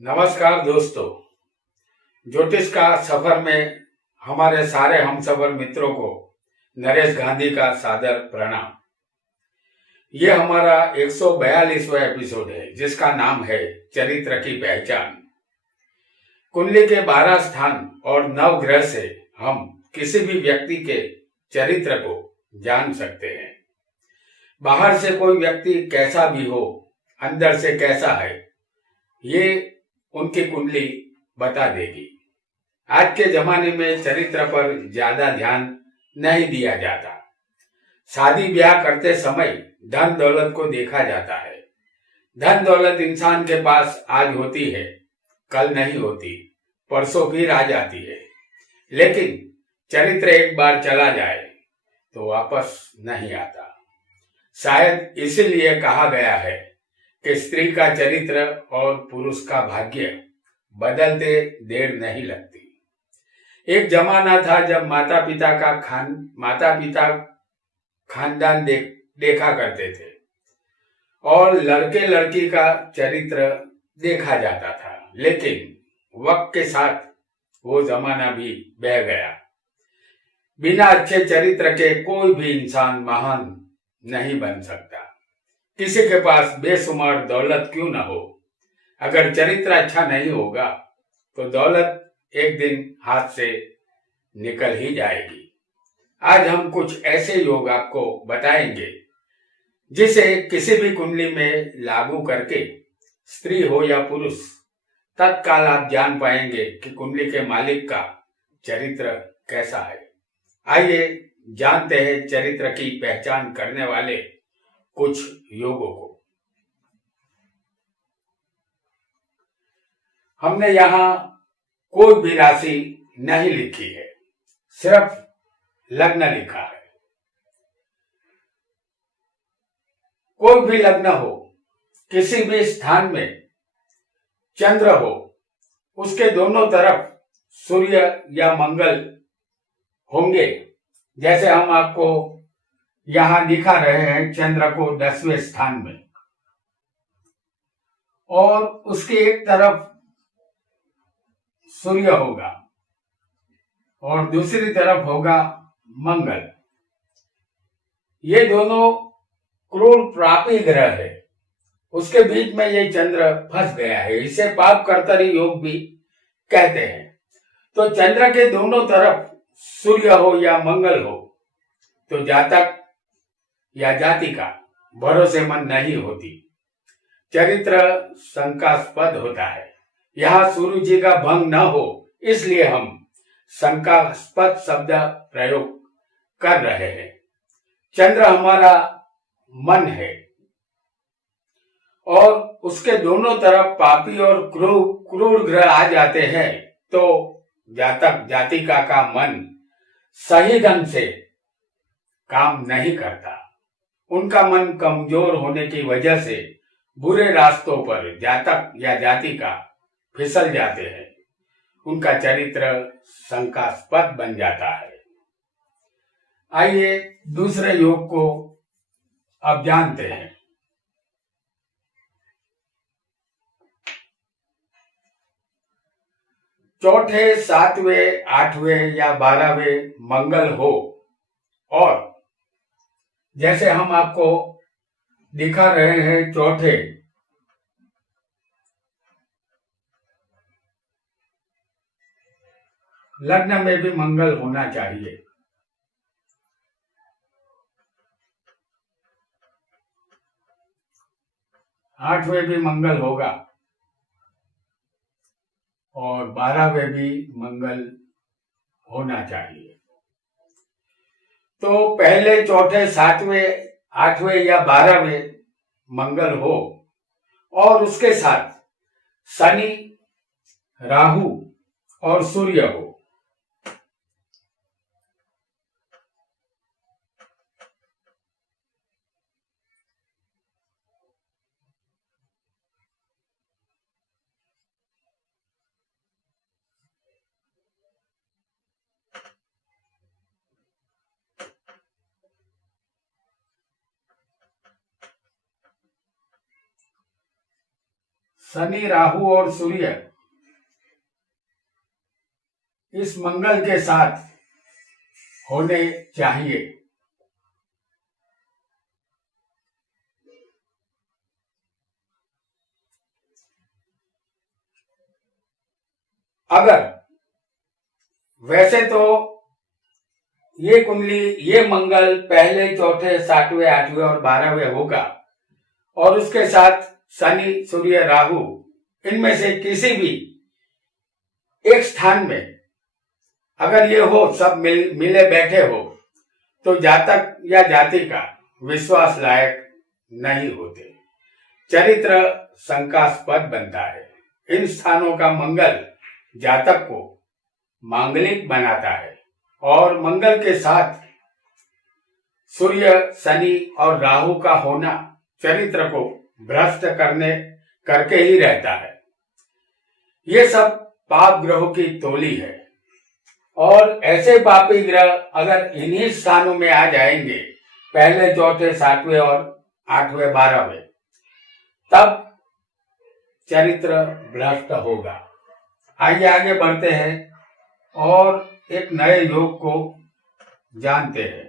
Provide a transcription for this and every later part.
नमस्कार दोस्तों। ज्योतिष का सफर में हमारे सारे हमसफर मित्रों को नरेश गांधी का सादर प्रणाम। ये हमारा 142वां एपिसोड है जिसका नाम है चरित्र की पहचान। कुंडली के 12 स्थान और 9 ग्रह से हम किसी भी व्यक्ति के चरित्र को जान सकते हैं। बाहर से कोई व्यक्ति कैसा भी हो, अंदर से कैसा है, ये उनकी कुंडली बता देगी। आज के जमाने में चरित्र पर ज्यादा ध्यान नहीं दिया जाता। शादी ब्याह करते समय धन दौलत को देखा जाता है। धन दौलत इंसान के पास आज होती है, कल नहीं होती, परसों फिर आ जाती है, लेकिन चरित्र एक बार चला जाए तो वापस नहीं आता। शायद इसीलिए कहा गया है कि स्त्री का चरित्र और पुरुष का भाग्य बदलते देर नहीं लगती। एक जमाना था जब माता पिता खानदान देखा करते थे और लड़के लड़की का चरित्र देखा जाता था, लेकिन वक्त के साथ वो जमाना भी बह गया। बिना अच्छे चरित्र के कोई भी इंसान महान नहीं बन सकता। किसी के पास बेशुमार दौलत क्यों न हो, अगर चरित्र अच्छा नहीं होगा तो दौलत एक दिन हाथ से निकल ही जाएगी। आज हम कुछ ऐसे योग आपको बताएंगे जिसे किसी भी कुंडली में लागू करके स्त्री हो या पुरुष तत्काल आप जान पाएंगे कि कुंडली के मालिक का चरित्र कैसा है। आइए जानते हैं चरित्र की पहचान करने वाले कुछ योगों को। हमने यहाँ कोई भी राशि नहीं लिखी है, सिर्फ लग्न लिखा है। कोई भी लग्न हो, किसी भी स्थान में चंद्र हो, उसके दोनों तरफ सूर्य या मंगल होंगे। जैसे हम आपको यहां दिखा रहे हैं चंद्र को 10वें स्थान में, और उसके एक तरफ सूर्य होगा और दूसरी तरफ होगा मंगल। ये दोनों क्रूर पापी ग्रह है, उसके बीच में ये चंद्र फंस गया है। इसे पाप कर्तरी योग भी कहते हैं। तो चंद्र के दोनों तरफ सूर्य हो या मंगल हो तो जातक या जातिका भरोसेमंद नहीं होती, चरित्र शंकास्पद होता है। यहाँ सूर्य जी का भंग न हो इसलिए हम शंकास्पद शब्द प्रयोग कर रहे हैं। चंद्र हमारा मन है और उसके दोनों तरफ पापी और क्रूर ग्रह आ जाते हैं तो जातक जातिका का मन सही ढंग से काम नहीं करता। उनका मन कमजोर होने की वजह से बुरे रास्तों पर जातक या जातिका फिसल जाते हैं। उनका चरित्र शंकास्पद बन जाता है। आइए दूसरे योग को अब जानते हैं। चौथे, 7वें, 8वें या 12वें मंगल हो, और जैसे हम आपको दिखा रहे हैं चौथे, लग्न में भी मंगल होना चाहिए। आठवें भी मंगल होगा और 12वें भी मंगल होना चाहिए। तो पहले चौथे, 7वें, 8वें या 12वें मंगल हो और उसके साथ शनि, राहु और सूर्य हो। शनि, राहु और सूर्य इस मंगल के साथ होने चाहिए। अगर वैसे तो ये कुंडली, ये मंगल पहले, चौथे, सातवें, आठवें और 12वें होगा, और उसके साथ शनि, सूर्य, राहु, इनमें से किसी भी एक स्थान में अगर ये हो, सब मिले बैठे हो, तो जातक या जाति का विश्वास लायक नहीं होते, चरित्र शंकास्पद बनता है। इन स्थानों का मंगल जातक को मांगलिक बनाता है, और मंगल के साथ सूर्य, शनि और राहु का होना चरित्र को भ्रष्ट करके ही रहता है। ये सब पाप ग्रहों की टोली है, और ऐसे पापी ग्रह अगर इन्हीं स्थानों में आ जाएंगे, पहले, चौथे, सातवें और 8वें, 12वें, तब चरित्र भ्रष्ट होगा। आइए आगे बढ़ते हैं और एक नए योग को जानते हैं।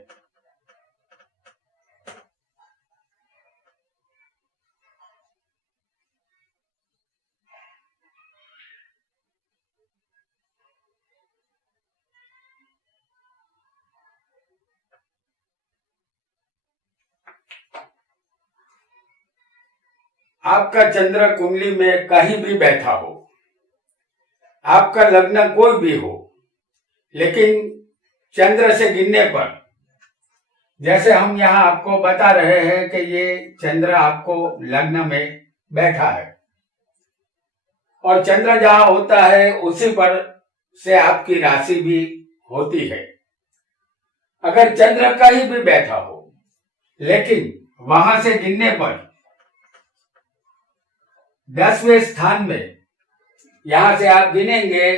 आपका चंद्र कुंडली में कहीं भी बैठा हो, आपका लग्न कोई भी हो, लेकिन चंद्र से गिनने पर, जैसे हम यहाँ आपको बता रहे हैं कि ये चंद्र आपको लग्न में बैठा है, और चंद्र जहां होता है उसी पर से आपकी राशि भी होती है। अगर चंद्र कहीं भी बैठा हो, लेकिन वहां से गिनने पर 10वें स्थान में, यहां से आप गिनेंगे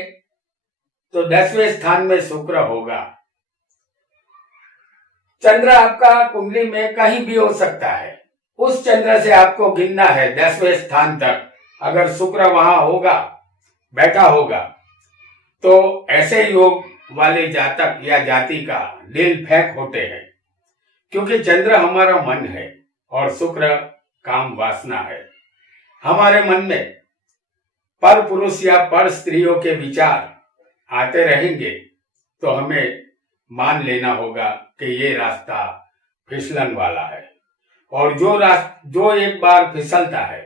तो 10वें स्थान में शुक्र होगा। चंद्र आपका कुंडली में कहीं भी हो सकता है, उस चंद्र से आपको गिनना है 10वें स्थान तक। अगर शुक्र वहां होगा, बैठा होगा, तो ऐसे योग वाले जातक या जाति का दिल फेंक होते हैं, क्योंकि चंद्र हमारा मन है और शुक्र काम वासना है। हमारे मन में पर पुरुष या पर स्त्रियों के विचार आते रहेंगे, तो हमें मान लेना होगा कि ये रास्ता फिसलन वाला है, और जो एक बार फिसलता है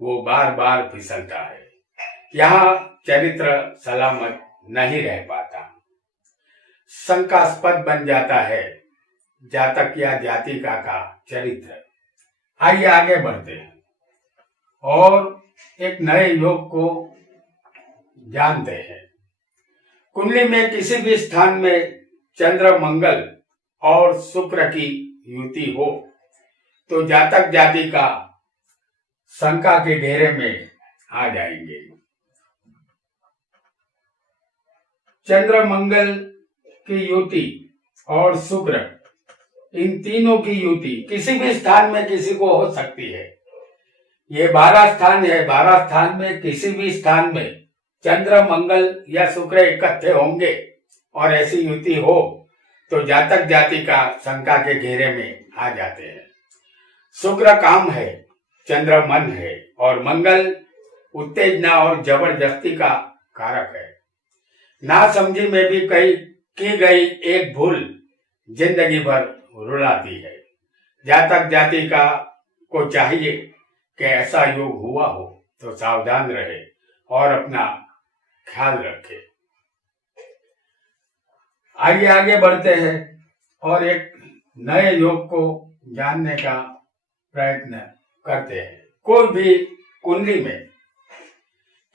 वो बार बार फिसलता है। यहाँ चरित्र सलामत नहीं रह पाता, शंकास्पद बन जाता है जातक या जातिका का चरित्र। आइए आगे बढ़ते हैं और एक नए योग को जानते हैं। कुंडली में किसी भी स्थान में चंद्र, मंगल और शुक्र की युति हो, तो जातक जाति का शंका के घेरे में आ जाएंगे। चंद्र, मंगल की युति और शुक्र, इन तीनों की युति किसी भी स्थान में किसी को हो सकती है। ये 12 स्थान है, 12 स्थान में किसी भी स्थान में चंद्र, मंगल या शुक्र इकट्ठे होंगे और ऐसी युति हो, तो जातक जाति का शंका के घेरे में आ जाते हैं। शुक्र काम है, चंद्र मन है, और मंगल उत्तेजना और जबरदस्ती का कारक है। नासमझी में भी की गई एक भूल जिंदगी भर रुलाती है। जातक जाति का को चाहिए कि ऐसा योग हुआ हो तो सावधान रहे और अपना ख्याल रखे। आइए आगे बढ़ते हैं और एक नए योग को जानने का प्रयत्न करते हैं। कोई भी कुंडली में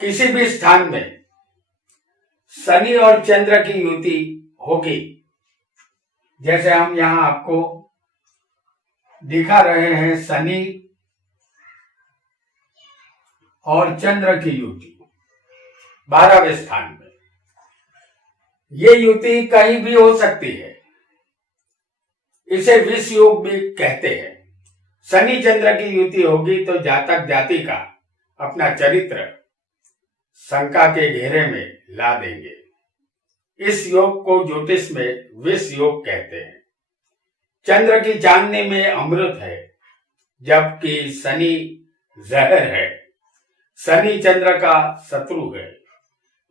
किसी भी स्थान में शनि और चंद्र की युति होगी, जैसे हम यहां आपको दिखा रहे हैं, शनि और चंद्र की युति 12वें स्थान में। ये युति कहीं भी हो सकती है, इसे विष योग भी कहते हैं। शनि चंद्र की युति होगी तो जातक जाति का अपना चरित्र शंका के घेरे में ला देंगे। इस योग को ज्योतिष में विष योग कहते हैं। चंद्र की चांदनी में अमृत है, जबकि शनि जहर है। शनि चंद्र का शत्रु है।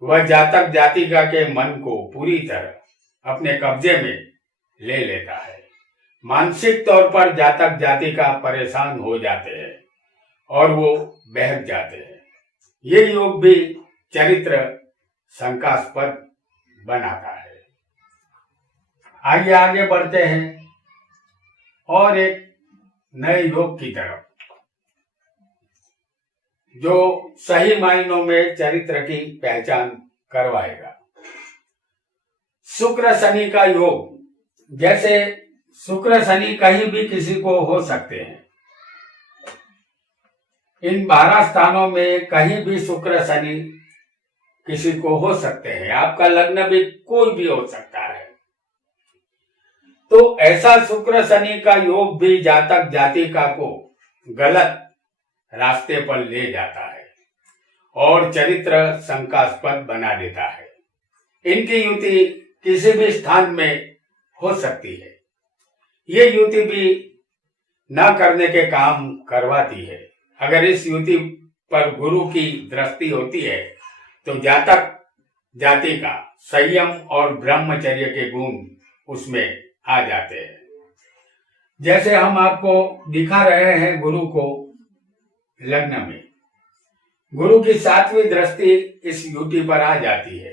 वह जातक जातिका के मन को पूरी तरह अपने कब्जे में ले लेता है। मानसिक तौर पर जातक जातिका परेशान हो जाते हैं और वो बहक जाते हैं। ये योग भी चरित्र शंकास्पद बनाता है। आइए आगे बढ़ते हैं और एक नए योग की तरफ, जो सही मायनों में चरित्र की पहचान करवाएगा। शुक्र शनि का योग। जैसे शुक्र शनि कहीं भी किसी को हो सकते हैं। इन 12 स्थानों में कहीं भी शुक्र शनि किसी को हो सकते हैं। आपका लग्न भी कोई भी हो सकता है। तो ऐसा शुक्र शनि का योग भी जातक जातिका को गलत रास्ते पर ले जाता है और चरित्र शंकास्पद बना देता है। इनकी युति किसी भी स्थान में हो सकती है। ये युति भी न करने के काम करवाती है। अगर इस युति पर गुरु की दृष्टि होती है तो जातक जाति का संयम और ब्रह्मचर्य के गुण उसमें आ जाते हैं। जैसे हम आपको दिखा रहे हैं गुरु को लग्न में, गुरु की 7वीं दृष्टि इस युति पर आ जाती है।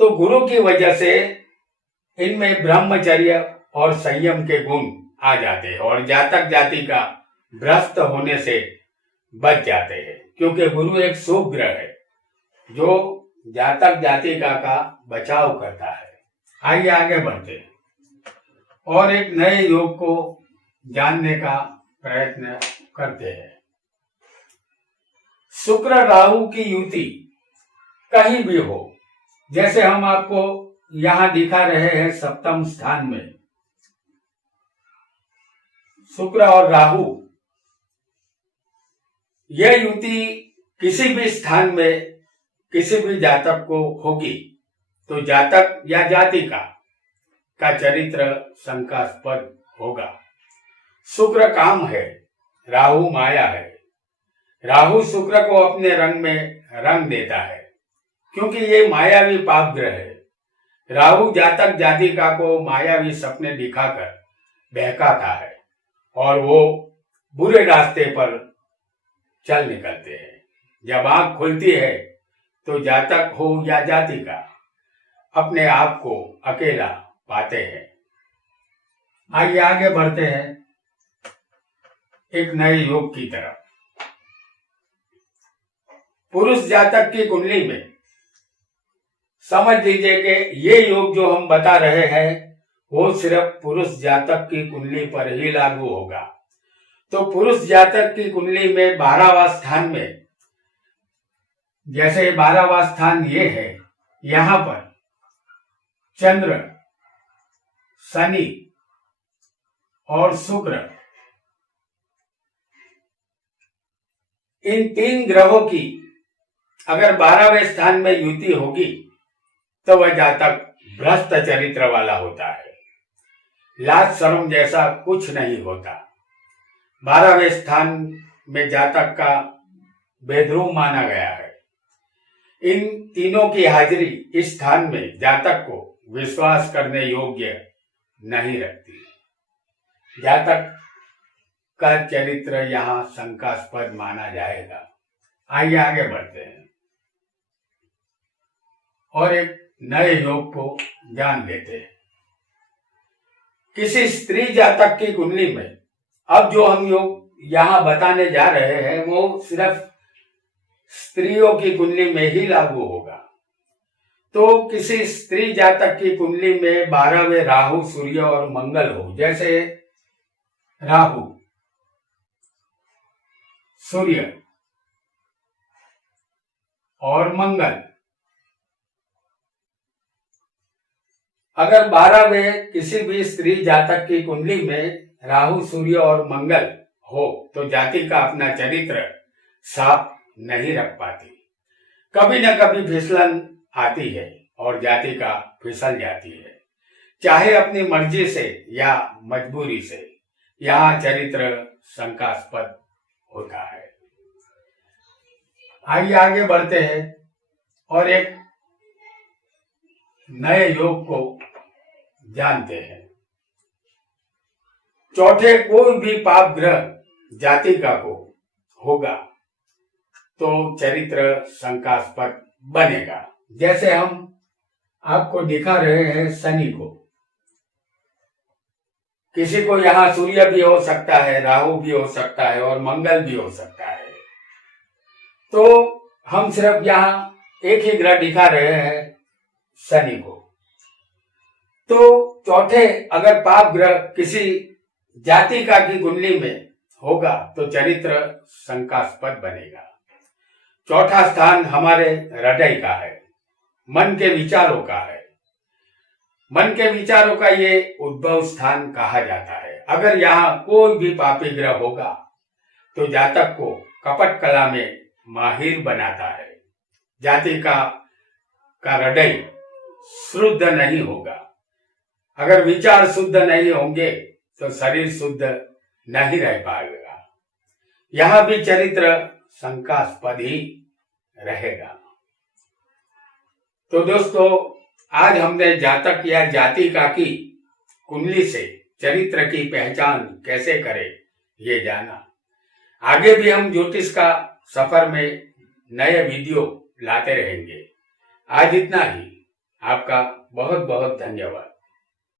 तो गुरु की वजह से इनमें ब्रह्मचर्य और संयम के गुण आ जाते हैं और जातक जाति का भ्रष्ट होने से बच जाते हैं, क्योंकि गुरु एक शुभ ग्रह है जो जातक जातिका का बचाव करता है। आइए आगे बढ़ते हैं और एक नए योग को जानने का प्रयत्न करते हैं। शुक्र राहु की युति कहीं भी हो, जैसे हम आपको यहां दिखा रहे हैं 7वें स्थान में शुक्र और राहु, यह युति किसी भी स्थान में किसी भी जातक को होगी तो जातक या जातिका का चरित्र शंकास्पद होगा। शुक्र काम है, राहु माया है। राहु शुक्र को अपने रंग में रंग देता है, क्योंकि ये मायावी पाप ग्रह है। राहु जातक जातिका को मायावी सपने दिखाकर बहकाता है और वो बुरे रास्ते पर चल निकलते हैं। जब आंख खुलती है तो जातक हो या जातिका अपने आप को अकेला पाते हैं। आइए आगे बढ़ते हैं एक नए योग की तरफ। पुरुष जातक की कुंडली में समझ लीजिए कि ये योग जो हम बता रहे हैं वो सिर्फ पुरुष जातक की कुंडली पर ही लागू होगा। तो पुरुष जातक की कुंडली में 12वां स्थान में, जैसे 12वां स्थान ये है, यहां पर चंद्र, शनि और शुक्र, इन 3 ग्रहों की अगर 12वें स्थान में युति होगी तो वह जातक भ्रष्ट चरित्र वाला होता है। लाज शर्म जैसा कुछ नहीं होता। 12वें स्थान में जातक का बेदरूम माना गया है। इन तीनों की हाजिरी इस स्थान में जातक को विश्वास करने योग्य नहीं रखती। जातक का चरित्र यहाँ शंकास्पद माना जाएगा। आइए आगे बढ़ते हैं और एक नए योग को जान लेते हैं। किसी स्त्री जातक की कुंडली में, अब जो हम योग यहाँ बताने जा रहे हैं वो सिर्फ स्त्रियों की कुंडली में ही लागू होगा। तो किसी स्त्री जातक की कुंडली में 12वें राहु, सूर्य और मंगल हो, जैसे राहु, सूर्य और मंगल, अगर 12वें किसी भी स्त्री जातक की कुंडली में राहु, सूर्य और मंगल हो तो जाति का अपना चरित्र साफ नहीं रख पाती। कभी न कभी फिसलन आती है और जाति का फिसल जाती है, चाहे अपनी मर्जी से या मजबूरी से। यहाँ चरित्र शंकास्पद होता है। आइए आगे बढ़ते हैं और एक नए योग को जानते हैं। चौथे, कोई भी पाप ग्रह जाति का को होगा तो चरित्र शंकास्पद बनेगा। जैसे हम आपको दिखा रहे हैं शनि को, किसी को यहाँ सूर्य भी हो सकता है, राहु भी हो सकता है और मंगल भी हो सकता है। तो हम सिर्फ यहाँ एक ही ग्रह दिखा रहे हैं, शनि को। तो चौथे, अगर पाप ग्रह किसी जाति का की कुंडली में होगा तो चरित्र शंकास्पद बनेगा। चौथा स्थान हमारे हृदय का है, मन के विचारों का है। मन के विचारों का ये उद्भव स्थान कहा जाता है। अगर यहाँ कोई भी पापी ग्रह होगा तो जातक को कपट कला में माहिर बनाता है। जाति का हृदय शुद्ध नहीं होगा। अगर विचार शुद्ध नहीं होंगे तो शरीर शुद्ध नहीं रह पाएगा। यहाँ भी चरित्र शंकास्पद ही रहेगा। तो दोस्तों, आज हमने जातक या जाति का की कुंडली से चरित्र की पहचान कैसे करें ये जाना। आगे भी हम ज्योतिष का सफर में नए वीडियो लाते रहेंगे। आज इतना ही। आपका बहुत बहुत धन्यवाद।